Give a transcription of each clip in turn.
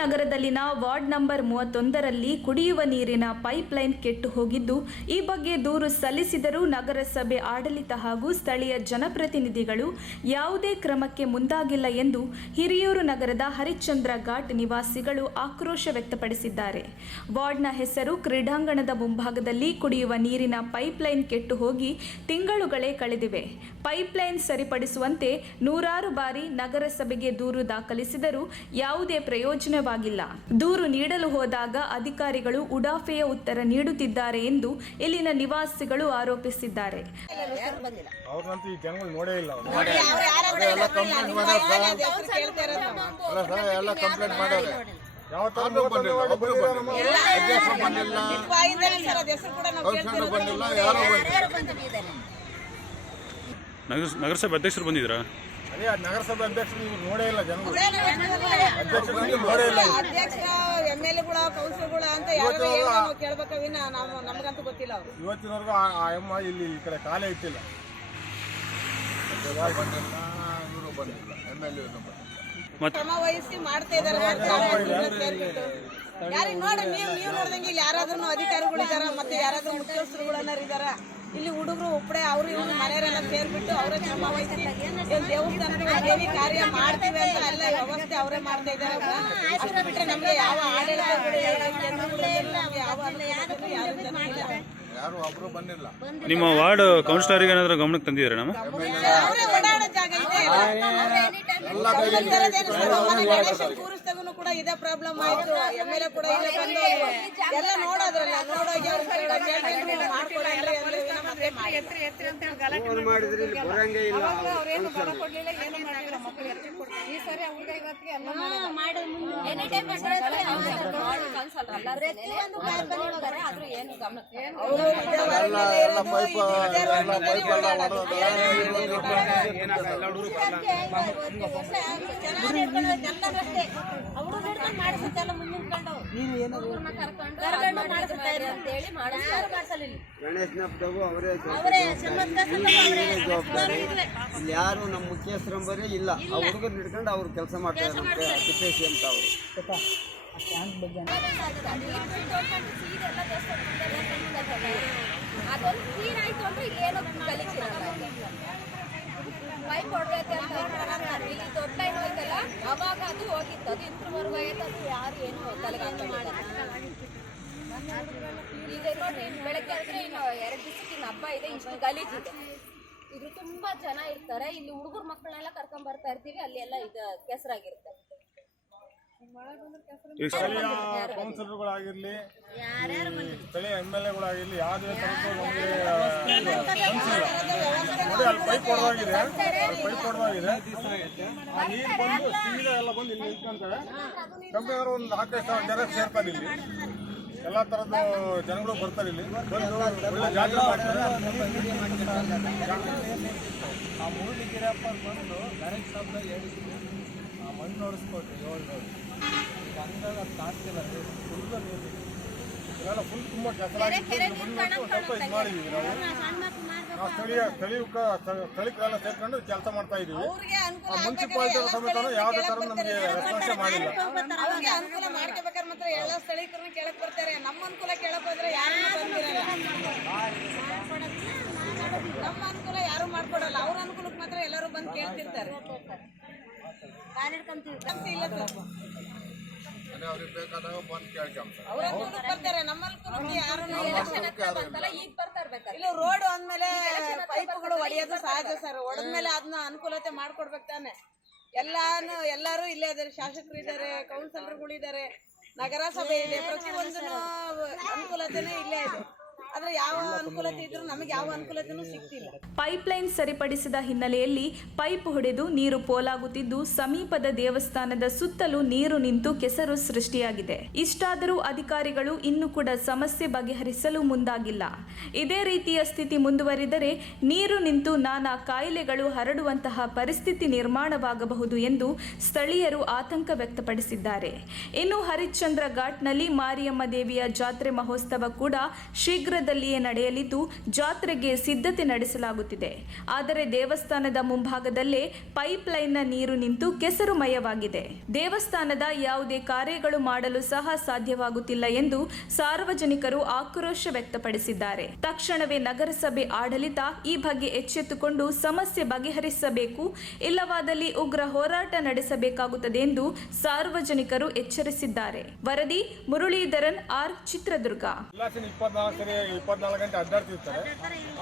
ನಗರದಲ್ಲಿನ ward number 31ರಲ್ಲಿ ಕುಡಿಯುವ ನೀರಿನ ಪೈಪ್ಲೈನ್ ಕೆಟ್ಟು ಹೋಗಿದ್ದು, ಈ ಬಗ್ಗೆ ದೂರು ಸಲ್ಲಿಸಿದರೂ ನಗರಸಭೆ ಆಡಳಿತ ಹಾಗೂ ಸ್ಥಳೀಯ ಜನಪ್ರತಿನಿಧಿಗಳು ಯಾವುದೇ ಕ್ರಮಕ್ಕೆ ಮುಂದಾಗಿಲ್ಲ ಎಂದು ಹಿರಿಯೂರು ನಗರದ ಹರಿಶ್ಚಂದ್ರ ಘಾಟ್ ನಿವಾಸಿಗಳು ಆಕ್ರೋಶ ವ್ಯಕ್ತಪಡಿಸಿದ್ದಾರೆ. ವಾರ್ಡ್ನ ಹೆಸರು ಕ್ರೀಡಾಂಗಣದ ಮುಂಭಾಗದಲ್ಲಿ ಕುಡಿಯುವ ನೀರಿನ ಪೈಪ್ಲೈನ್ ಕೆಟ್ಟು ಹೋಗಿ ತಿಂಗಳುಗಳೇ ಕಳೆದಿವೆ. ಪೈಪ್ಲೈನ್ ಸರಿಪಡಿಸುವಂತೆ ನೂರಾರು ಬಾರಿ ನಗರಸಭೆಗೆ ದೂರು ದಾಖಲಿಸಿದರೂ ಯಾವುದೇ ಪ್ರಯೋಜನವಾಗಿಲ್ಲ. ದೂರು ನೀಡಲು ಹೋದಾಗ ಅಧಿಕಾರಿಗಳು ಉಡಾಫೆಯ ಉತ್ತರ ನೀಡುತ್ತಿದ್ದಾರೆ ಎಂದು ಇಲ್ಲಿನ ನಿವಾಸಿಗಳು ಆರೋಪಿಸಿದ್ದಾರೆ. ನಗರಸಭೆ ಅಧ್ಯಕ್ಷರು ಬಂದಿದ್ರಾ? ನಗರಸಭೆ ಅಧ್ಯಕ್ಷರು ನೋಡೇ ಇಲ್ಲ, ಜನಗಳು ಅಧ್ಯಕ್ಷರು ನೋಡೇ ಇಲ್ಲ. ಅಧ್ಯಕ್ಷ MLA ಕೌನ್ಸಿಲರ್ಗಳ ಅಂತ ಕೇಳ್ಬೇಕವಿನ ನಮಗಂತೂ ಗೊತ್ತಿಲ್ಲ. ಅವರು ಇವತ್ತಿನವರೆಗೂ ಆ ಎಮ್ಮ ಇಲ್ಲಿ ಈ ಕಡೆ ಕಾಲೇ ಇಟ್ಟಿಲ್ಲ. ಇವರು ಬಂದಿಲ್ಲ, MLA ಶ್ರಮ ವಹಿಸಿ ಮಾಡ್ತಾ ಇದಾರೆ. ಯಾರಿಗೆ ನೋಡಿ ನೀವು ನೋಡ್ದಂಗೆ ಇಲ್ಲಿ ಯಾರಾದ್ರೂ ಅಧಿಕಾರಿಗಳು ಇದಾರ, ಮತ್ತೆ ಯಾರಾದ್ರೂ ಮುಖ್ಯಸ್ಥರುಗಳನ್ನ ಇದಾರ. ಇಲ್ಲಿ ಹುಡುಗರು ಒಬ್ಬರೇ ಅವರು ಇವ್ರು ಮನೆಯವರೆಲ್ಲ ಸೇರ್ಬಿಟ್ಟು ಅವರೇ ಶ್ರಮ ವಹಿಸಿ ದೇವಸ್ಥಾನದ ದೇವಿ ಕಾರ್ಯ ಮಾಡ್ತೀವಿ ಅಂತ ಎಲ್ಲ ವ್ಯವಸ್ಥೆ ಅವರೇ ಮಾಡ್ತಾ ಇದ್ದಾರೆ. ಅಷ್ಟು ಬಿಟ್ರೆ ನಮ್ಗೆ ಯಾವ ಆಡಳಿತ ಯಾರು ಒಬ್ರು ಬಂದಿಲ್ಲ. ನಿಮ್ಮ ವಾರ್ಡ್ ಕೌನ್ಸಿಲರ್ಗೆ ಏನಾದರೂ ಗಮನಕ್ಕೆ ತಂದಿದ್ದೀರಾ? ನಮ್ಮ ಅವರೇ ಓಡಾಡೋ ಜಾಗ ಇದೆ. ಕೂರಿಸ್ದಾಗೂ ಕೂಡ ಇದೇ ಪ್ರಾಬ್ಲಮ್ ಆಯ್ತು. MLA ಕೂಡ ಇಲ್ಲ ಬಂದು ಎಲ್ಲ ನೋಡೋದ್ರಲ್ಲ, ನೋಡೋಗಿ ಗಣೇಶನಪ್ಪದಾಗೂ ಅವರೇ ಇಲ್ಲಿ ಯಾರು ನಮ್ಮ ಮುಖ್ಯಸ್ಥರಂಬರೇ ಇಲ್ಲ. ಆ ಹುಡುಗರು ಹಿಡ್ಕೊಂಡು ಅವ್ರು ಕೆಲಸ ಮಾಡ್ತಾರೆ ತಿಪ್ಪೇಶಿ ಅಂತ ಅವರು. ಪೈಪ್ ಹೊಡ್ಬೇಕು ಅಂತ ಇಲ್ಲಿ ದೊಡ್ಡ ಲೈನ್ ಹೋಯ್ತಲ್ಲ, ಅವಾಗ ಅದು ಹೋಗಿತ್ತು. ಅದು ಇಂತ್ರವರೆಗೂ ಆಯ್ತು, ಅದು ಯಾರು ಏನು ತಲೆಗಾಲ ಮಾಡಿಲ್ಲ. ಈಗ ನೋಡ್ರಿ, ಬೆಳಗ್ಗೆ ಆದರೆ ಇನ್ನು 2 ದಿವಸಕ್ಕೆ ಇನ್ನು ಹಬ್ಬ ಇದೆ, ಇಷ್ಟು ಗಲೀಜಿದೆ. ಇದು ತುಂಬಾ ಜನ ಇರ್ತಾರೆ. ಇಲ್ಲಿ ಹುಡುಗರು ಮಕ್ಕಳನ್ನೆಲ್ಲ ಕರ್ಕೊಂಡ್ ಬರ್ತಾ ಇರ್ತೀವಿ, ಅಲ್ಲಿ ಎಲ್ಲ ಇದು ಕೆಸರಾಗಿರುತ್ತೆ. ಸ್ಥಳೀಯ ಕೌನ್ಸಿಲರ್ಗಳಾಗಿರ್ಲಿ, ಸ್ಥಳೀಯ MLAಗಳಾಗಿರ್ಲಿ, ಯಾವುದೇ ತರದ್ದು ನಮಗೆ ನೋಡಿ ಅಲ್ಲಿ ಪೈಪ್ ಹೊಡೆದಾಗಿದೆ. ಆ ನೀರು ಬಂದು ಸೀದಾ ಎಲ್ಲ ಬಂದು ಇಲ್ಲಿ ನಿಂತ್ಕೊಂತಾರೆ. ಕಮ್ಮಿಯವರು ಒಂದು 4-5 ಜನ ಸೇರ್ತಾರೆ. ಇಲ್ಲಿ ಎಲ್ಲ ಥರದ ಜನಗಳು ಬರ್ತಾರೆ. ಇಲ್ಲಿ ಬಂದು ಒಳ್ಳೆ ಜಾತ್ರೆ ಮಾಡ್ತಾರೆ. ಆ ಮೂರ್ಲಿಗಿರಪ್ಪ ಬಂದು ಗಣೇಶ್ ಹಬ್ಬ ಹೇಳಿದ್ರು, ಆ ಮಣ್ಣು ಹೊಡಿಸ್ಕೊಟ್ರಿ 7 ರೋಡ್. ಈಗ ಹಂಗಾಗಿ ಅದು ಕಾಣ್ತಿಲ್ಲ, ಫುಲ್ ನೀರು ಇವೆಲ್ಲ ಫುಲ್ ತುಂಬ ಕೆಸರಾಗಿತ್ತು. ಸ್ವಲ್ಪ ಇದು ಮಾಡಿದ್ದೀವಿ ನಾವು ಸ್ಥಳೀಕರೆಲ್ಲ ಸೇರ್ಕೊಂಡು ಕೆಲಸ ಮಾಡ್ತಾ ಇದೀವಿ. ಆ ಮುನ್ಸಿಪಾಲಿಟಿ ಸಮೇತ ಯಾವುದೇ ಥರ ನಮಗೆ ರೆಸ್ಪಾನ್ಸ್ ಮಾಡಿಲ್ಲ. ಅವ್ರಿಗೆ ಅನುಕೂಲ ಮಾಡ್ಕೋಬೇಕಾದ್ರೆ ಮಾತ್ರ ಎಲ್ಲ ಸ್ಥಳೀಕರನ್ನ ಕೇಳಕ್ ಬರ್ತಾರೆ. ನಮ್ಮ ಅನುಕೂಲ ಕೇಳಕ್ ಹೋದ್ರೆ ಯಾರು ಬಂದಿರಲ್ಲ. ನಮ್ಮ ಅನುಕೂಲ ಯಾರು ಮಾಡ್ಕೊಡಲ್ಲ. ಅವ್ರ ಅನುಕೂಲಕ್ಕೆ ಮಾತ್ರ ಎಲ್ಲರೂ ಬಂದು ಕೇಳ್ತಿರ್ತಾರೆ. ಅವ್ರಿಗೆ ಬೇಕಾದಾಗ ಬಂದು ಕೇಳ್ಕೊಂತಾರೆ. ಅವ್ರ ಅನುಕೂಲಕ್ಕೆ ಬರ್ತಾರೆ, ನಮ್ಮ ಅನುಕೂಲಕ್ಕೆ ಯಾರು ಈಗ ಬರ್ತಾ ಇರ್ಬೇಕಾದ್ರೆ ಇಲ್ಲ. ರೋಡ್ ಅಂದ್ಮೇಲೆ ಪೈಪ್ಗಳು ಹೊಡೆಯೋದು ಸಹಜ ಸರ್. ಹೊಡೆದ್ಮೇಲೆ ಅದನ್ನ ಅನುಕೂಲತೆ ಮಾಡ್ಕೊಡ್ಬೇಕು ತಾನೆ. ಎಲ್ಲಾರು ಇಲ್ಲೇ ಇದಾರೆ, ಶಾಸಕರು ಇದ್ದಾರೆ, ಕೌನ್ಸಿಲರ್ಗಳು ಇದ್ದಾರೆ, ನಗರಸಭೆ ಇದೆ. ಪ್ರತಿಯೊಂದನ್ನು ಅನುಕೂಲತೆನೇ ಇಲ್ಲೇ ಇದೆ. ಆದ್ರೆ ಯಾವ ಅನುಕೂಲತೆ ಇದ್ರೂ ನಮಗೆ ಯಾವ ಅನುಕೂಲತೆನೂ ಸಿಗ್ತಿಲ್ಲ. ಪೈಪ್ಲೈನ್ ಸರಿಪಡಿಸಿದ ಹಿನ್ನೆಲೆಯಲ್ಲಿ ಪೈಪ್ ಹೊಡೆದು ನೀರು ಪೋಲಾಗುತ್ತಿದ್ದು, ಸಮೀಪದ ದೇವಸ್ಥಾನದ ಸುತ್ತಲೂ ನೀರು ನಿಂತು ಕೆಸರು ಸೃಷ್ಟಿಯಾಗಿದೆ. ಇಷ್ಟಾದರೂ ಅಧಿಕಾರಿಗಳು ಇನ್ನೂ ಕೂಡ ಸಮಸ್ಯೆ ಬಗೆಹರಿಸಲು ಮುಂದಾಗಿಲ್ಲ. ಇದೇ ರೀತಿಯ ಸ್ಥಿತಿ ಮುಂದುವರಿದರೆ ನೀರು ನಿಂತು ನಾನಾ ಕಾಯಿಲೆಗಳು ಹರಡುವಂತಹ ಪರಿಸ್ಥಿತಿ ನಿರ್ಮಾಣವಾಗಬಹುದು ಎಂದು ಸ್ಥಳೀಯರು ಆತಂಕ ವ್ಯಕ್ತಪಡಿಸಿದ್ದಾರೆ. ಇನ್ನು ಹರಿಶ್ಚಂದ್ರ ಘಾಟ್ನಲ್ಲಿ ಮಾರಿಯಮ್ಮ ದೇವಿಯ ಜಾತ್ರೆ ಮಹೋತ್ಸವ ಕೂಡ ಶೀಘ್ರ ಶೀಘ್ರದಲ್ಲಿಯೇ ನಡೆಯಲಿದ್ದು ಜಾತ್ರೆಗೆ ಸಿದ್ಧತೆ ನಡೆಸಲಾಗುತ್ತಿದೆ. ಆದರೆ ದೇವಸ್ಥಾನದ ಮುಂಭಾಗದಲ್ಲೇ ಪೈಪ್ಲೈನ್ನ ನೀರು ನಿಂತು ಕೆಸರುಮಯವಾಗಿದೆ. ದೇವಸ್ಥಾನದ ಯಾವುದೇ ಕಾರ್ಯಗಳು ಮಾಡಲು ಸಹ ಸಾಧ್ಯವಾಗುತ್ತಿಲ್ಲ ಎಂದು ಸಾರ್ವಜನಿಕರು ಆಕ್ರೋಶ ವ್ಯಕ್ತಪಡಿಸಿದ್ದಾರೆ. ತಕ್ಷಣವೇ ನಗರಸಭೆ ಆಡಳಿತ ಈ ಬಗ್ಗೆ ಎಚ್ಚೆತ್ತುಕೊಂಡು ಸಮಸ್ಯೆ ಬಗೆಹರಿಸಬೇಕು, ಇಲ್ಲವಾದಲ್ಲಿ ಉಗ್ರ ಹೋರಾಟ ನಡೆಸಬೇಕಾಗುತ್ತದೆ ಎಂದು ಸಾರ್ವಜನಿಕರು ಎಚ್ಚರಿಸಿದ್ದಾರೆ. ವರದಿ ಮುರಳೀಧರನ್ ಆರ್, ಚಿತ್ರದುರ್ಗ. 24 ಗಂಟೆ ಅಡ್ಡಾಡ್ತಿರ್ತಾರೆ,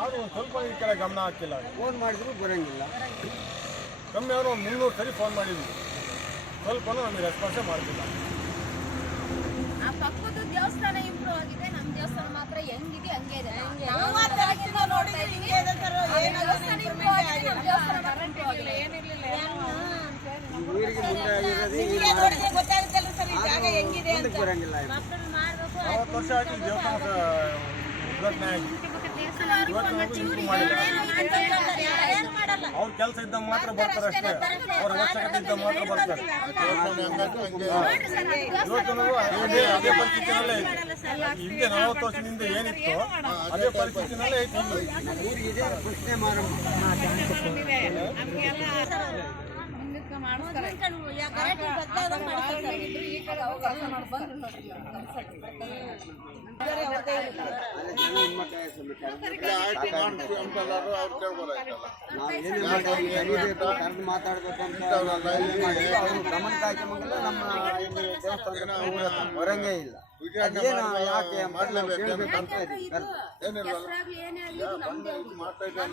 ಆದ್ರೂ ಒಂದು ಸ್ವಲ್ಪ ಈ ಕಡೆ ಗಮನ ಹಾಕಿಲ್ಲ. ಫೋನ್ ಮಾಡಿದ್ರು ಬರೋಂಗಿಲ್ಲ. ಕಮ್ಮಿ ಅವರು 300 ಸರಿ ಫೋನ್ ಮಾಡಿದ್ವಿ, ಸ್ವಲ್ಪನೂ ನಮಗೆ ರೆಸ್ಪಾನ್ಸೇ ಮಾಡ್ತಿಲ್ಲ. ಆ ಪಕ್ಕದ ದೇವಸ್ಥಾನ ಇಂಪ್ರೂವ್ ಆಗಿದೆ, ನಮ್ಮ ದೇವಸ್ಥಾನ ಮಾತ್ರ ಹೆಂಗಿದೆ ಹಂಗೆ ಇದೆ. ಊರಿಗೆ ಮುಂದೆ ಆಗಿರೋದು ಗೊತ್ತಾಗುತ್ತಲ್ಲ ಸರ್ ಈ ಜಾಗ ಹೆಂಗಿದೆ ಅಂತ. ಬರೋಂಗಿಲ್ಲ. 40 ವರ್ಷ ಆಯ್ತು ದೇವಸ್ಥಾನ ಉದ್ಘಾಟನೆ ಆಗಿ, ಇವತ್ತು ಇಂಪ್ರೂವ್ ಮಾಡಿಲ್ಲ. ಅವ್ರ ಕೆಲಸ ಇದ್ದಾಗ ಮಾತ್ರ ಬರ್ತಾರೆ ಅಷ್ಟೇ, ಅವ್ರ ಅವಶ್ಯಕತೆ ಇದ್ದಾಗ ಮಾತ್ರ ಬರ್ತಾರೆ. ಇವತ್ತು ಅದೇ ಪರಿಸ್ಥಿತಿನಲ್ಲೇ ಐತಿ. ಹಿಂದೆ 40 ವರ್ಷದಿಂದ ಏನಿತ್ತು ಅದೇ ಪರಿಸ್ಥಿತಿನಲ್ಲೇ ಐತಿ. ಊರಿಗೆ ಪ್ರಶ್ನೆ ಮಾಡ ಮಾತಾಡ್ಬೇಕು ಅಂತ ಗಮನಕ್ಕೆ ಹಾಕಿಮಂಗಲ ನಮ್ಮ ದೇವಸ್ಥಾನ ಹೊರಂಗೇ ಇಲ್ಲ. ಅದೇನು ಯಾಕೆ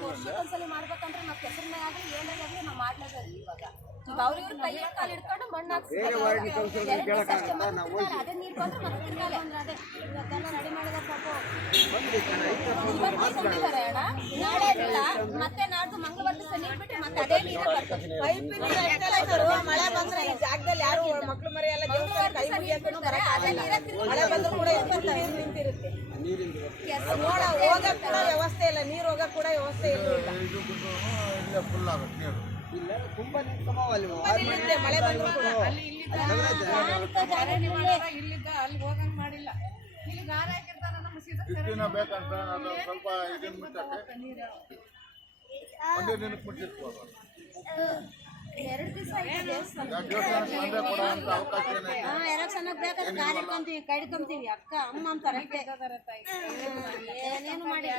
ವರ್ಷಕ್ಕೊಂದ್ಸಲಿ ಮಾಡ್ಬೇಕಂದ್ರೆ ನಾವು ಕೆಸರನ್ನೇ ಆಗಲಿ ಏನೇ ಆಗಲಿ ನಾವು ಮಾಡ್ಲೇಬೇಕು. ಇವಾಗ ಈಗ ಅವ್ರಿವ್ರ ಕೈ ಕಾಲು ಹಿಡ್ಕೊಂಡು ಮಣ್ಣು ಹಾಕ್ಸಿ ಅದೇ ನೀರು ಬಂದ್ರೆ ಮತ್ತೆ ತಿನ್ನಲ್ಲ. ಅದೇ ಇವತ್ತೆಲ್ಲ ರೆಡಿ ಮಾಡಿದ ಪಾಪ ಇವತ್ತಿದ್ದಾರೆ ಅಣ್ಣ, ನಾಳೆ ಇಲ್ಲ, ಮತ್ತೆ ನಾಡ್ದು ಮಂಗಳವಾರ ದಿವಸ ನೀರು ಬಿಟ್ಟು ಮತ್ತೆ ಅದೇ ನೀರೇ ಬರ್ತದೆ. ಪೈಪಿನ ಮಳೆ ಬಂದ್ರೆ ಈ ಜಾಗದಲ್ಲಿ ಯಾರು ಮಕ್ಳು ಮರಿ ಎಲ್ಲ ದೇವಸ್ಥಾನ ಕೈ ಮುಗಿಯಕ್ಕೂ ಅದೇ ನೀರೇ ಮಳೆ ಬಂದ್ರು ಕೂಡ ನೀರು ನಿಂತಿರುತ್ತೆ. ನೋಡ ಹೋಗಕ್ ಕೂಡ ವ್ಯವಸ್ಥೆ ಇಲ್ಲ, ನೀರು ಹೋಗಕ್ ಕೂಡ ವ್ಯವಸ್ಥೆ ಇಲ್ಲ. ಫುಲ್ ಆಗುತ್ತೆ ನೀರು. ಇಲ್ಲ ತುಂಬಾ ನಿಂತ್ಕೊಂಬಲ್ಲಿ ಇಲ್ಲಿದೆ ಮಳೆ ಬಂದ್ರು ಕೂಡ ಇಲ್ಲಿದ್ದ ಅಲ್ಲಿ ಹೋಗಂಗ್ ಮಾಡಿಲ್ಲ. ಇಲ್ಲಿ ಗಾರ ಹಾಕಿರ್ತಾರ ನಮ್ಮ ದಿನ ಬೇಕಂತ ಅದು ಸ್ವಲ್ಪ ಇದನ್ನ ಮುಟ್ಟಕ್ಕೆ ಒಂದೇ ದಿನಕ್ಕೆ ಮುಟ್ಟಿರ್ಬೋದು. 2 ದಿವಸ ದೇವಸ್ಥಾನಕ್ಕೆ ಬಂದೇ ಕೊಡುವಂತ ಅವಕಾಶ ಏನೈತೆ? ಎರಕ್ಷಣಕ್ಕೆ ಬೇಕಾದ್ರೆ ಗಾಡಿ ಇಟ್ಕೊಂತೀವಿ, ಕಡಿಕೊಂತೀವಿ, ಅಕ್ಕ ಅಮ್ಮ ಅಂತಾರೆ ಏನೇನು ಮಾಡಿ